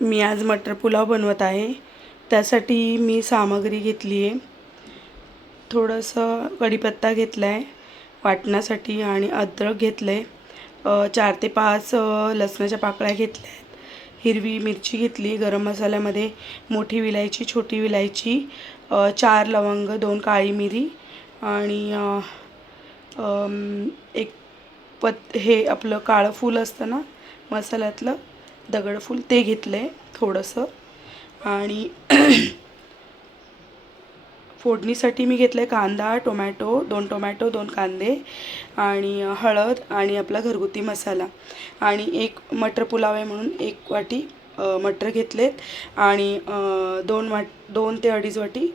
मी आज मटर पुलाव बनवत आहे. त्यासाठी मी सामग्री घेतली आहे. थोडंसं कढीपत्ता घेतला आहे वाटण्यासाठी आणि अद्रक घेतलं आहे. 4 ते 5 लसणाच्या पाकळ्या घेतल्या आहेत. हिरवी मिरची घेतली. गरम मसाल्यामध्ये मोठी विलायची, छोटी विलायची, 4 लवंग, 2 काळी मिरी आणि एक हे आपलं काळं फूल असतं ना मसाल्यातलं, दगडफूल, ते घेतलं आहे थोडंसं. आणि फोडणीसाठी मी घेतलं आहे कांदा, टोमॅटो, 2 टोमॅटो, 2 कांदे आणि हळद आणि आपला घरगुती मसाला. आणि एक मटर पुलाव आहे म्हणून 1 वाटी मटर घेतलेत आणि 2 ते 2.5 वाटी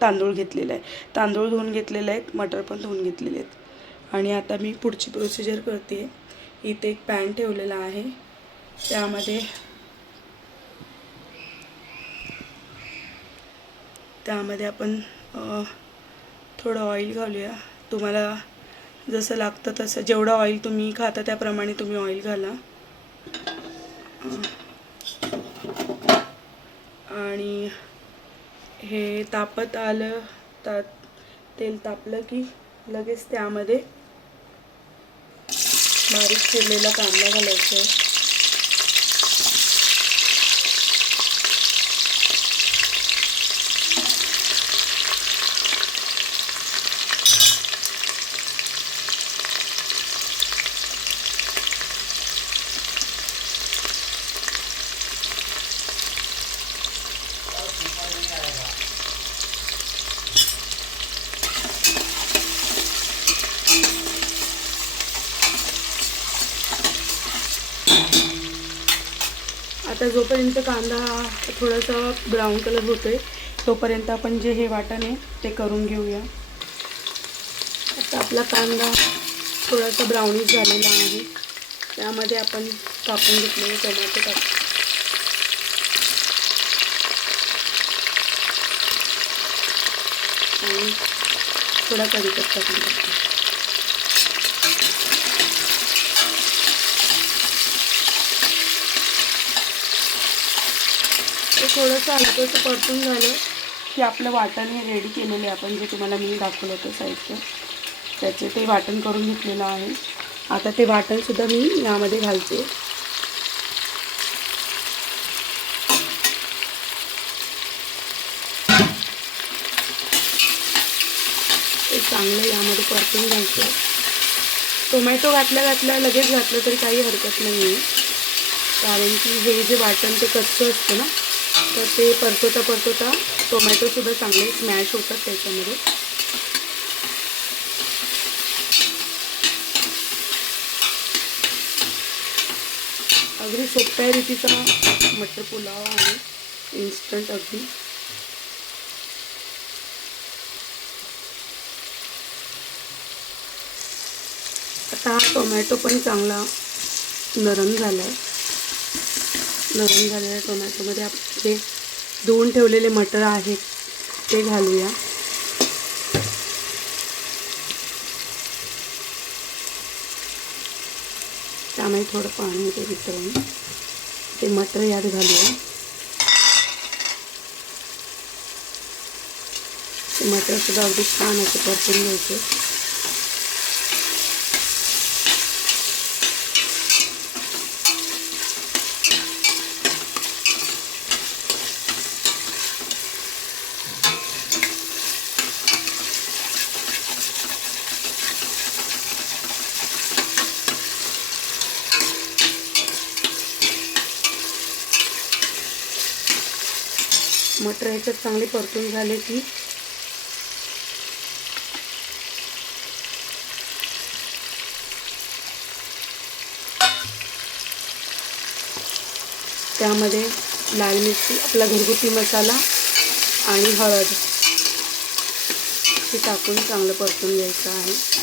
तांदूळ घेतलेले आहे. तांदूळ धुवून घेतलेले आहेत, मटर पण धुवून घेतलेले आहेत. आणि आता मी पुढची प्रोसिजर करते आहे. इथे एक पॅन ठेवलेला आहे, त्यामध्ये आपण थोडं ऑइल घालूया. तुम्हाला जसं लागतं तसं, जेवढं ऑइल तुम्ही खाता त्याप्रमाणे तुम्ही ऑइल घाला. आणि हे तापत आलं, तेल तापलं की लगेच त्यामध्ये बारीक चिरलेला कांदा घालायचा आहे. आता जोपर्यंत कांदा थोडासा ब्राऊन कलर होतोय तोपर्यंत आपण जे हे वाटण आहे ते करून घेऊया. आता आपला कांदा थोडासा ब्राउनिश झालेला आहे. त्यामध्ये आपण कापून घेतलेले टोमॅटो टाकू आणि थोडा कढीपत्ता टाकू. ते थोडंसं हलकंसं परतून झालं की आपलं वाटण हे रेडी केलेले आपण जे तुम्हाला मी दाखवलं होतं साईडचं, त्याचे ते वाटण करून घेतलेलं आहे. आता ते वाटणसुद्धा मी यामध्ये घालते. ते चांगलं यामध्ये परतून घ्यायचं. टोमॅटो घातल्या लगेच घातलं तरी काही हरकत नाही आहे, कारण की हे जे वाटण ते कच्चं असतं ना, तर ते परतवता टोमॅटोसुद्धा चांगले स्मॅश होतात त्याच्यामध्ये. अगदी सोप्या रीतीचा मटर पुलाव आहे, इन्स्टंट अगदी. आता हा टोमॅटो पण चांगला नरम झाला आहे. नरम झालेल्या टोमॅटोमध्ये आपले धुवून ठेवलेले मटर आहेत ते घालूया. त्यामुळे थोडं पाणी ते वितळून ते मटर यात घालूया. ते मटरसुद्धा अगदी छान असे परतून घ्यायचे. मटर ह्याच्यात चांगले परतून झाले की त्यामध्ये लाल मिरची, आपला घरगुती मसाला आणि हळद हे टाकून चांगलं परतून घ्यायचं आहे.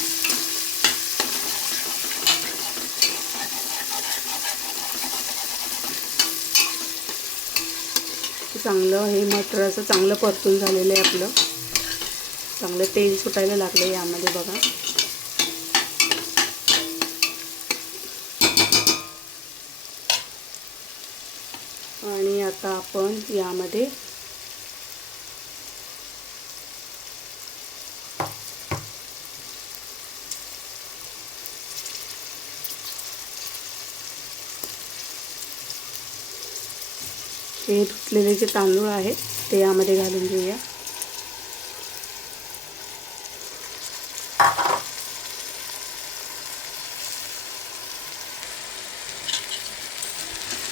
चांगलं हे मटर असं चांगलं परतून झालेलं आहे आपलं. चांगलं तेल सुटायला लागलं यामध्ये बघा. आणि आता आपण यामध्ये हे धुतलेले जे तांदूळ आहेत ते यामध्ये घालून घेऊया.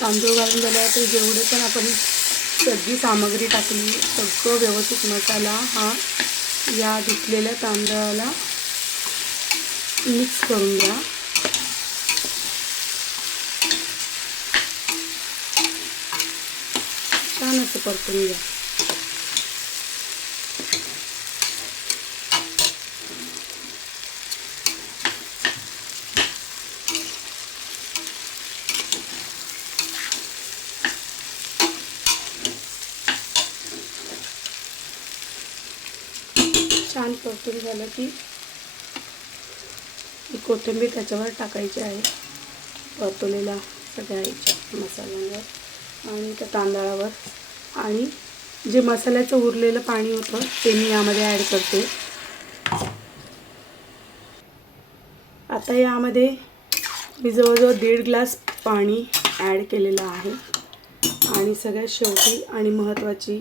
तांदूळ घालून झाल्यावर जेवढे पण आपण सगळी सामग्री टाकली सगळं व्यवस्थित मसाला हा या धुतलेल्या तांदळाला मिक्स करून घ्या. छान असं परतून घ्या. छान परतून झालं की कोथिंबीर त्याच्यावर टाकायची आहे, परतवलेल्या सगळ्या मसाल्यांवर आणि त्या तांदळावर. आणि जे मसाल्याचं उरलेलं पाणी होतं ते मी यामध्ये ॲड करते. आता यामध्ये मी जवळजवळ 1.5 ग्लास पाणी ॲड केलेलं आहे. आणि सगळ्यात शेवटी आणि महत्त्वाची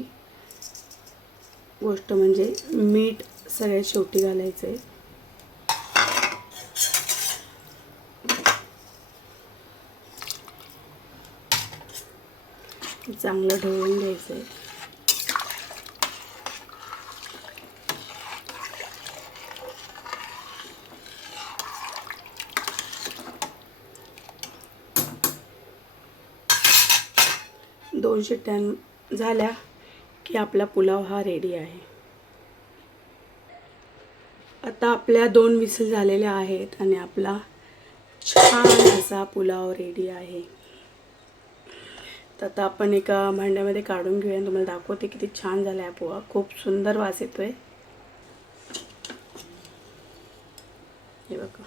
गोष्ट म्हणजे मीठ सगळ्यात शेवटी घालायचं आहे. चांगलं ढवळून घ्यायचं आहे. दोन शिट्ट्या झाल्या की आपला पुलाव हा रेडी आहे. आता आपल्या 2 विसल झालेल्या आहेत आणि आपला छान असा पुलाव रेडी आहे. तर आता आपण एका भांड्यामध्ये काढून घेऊया. तुम्हाला दाखवते किती छान झाला आहे पोहा. खूप सुंदर वास येतोय. हे बघा.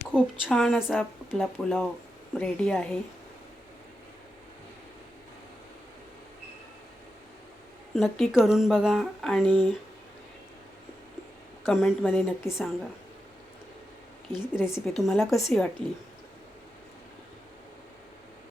खूप छान असा आपला पुलाव रेडी आहे. नक्की करून बघा आणि कमेंटमध्ये नक्की सांगा की रेसिपी तुम्हाला कशी वाटली.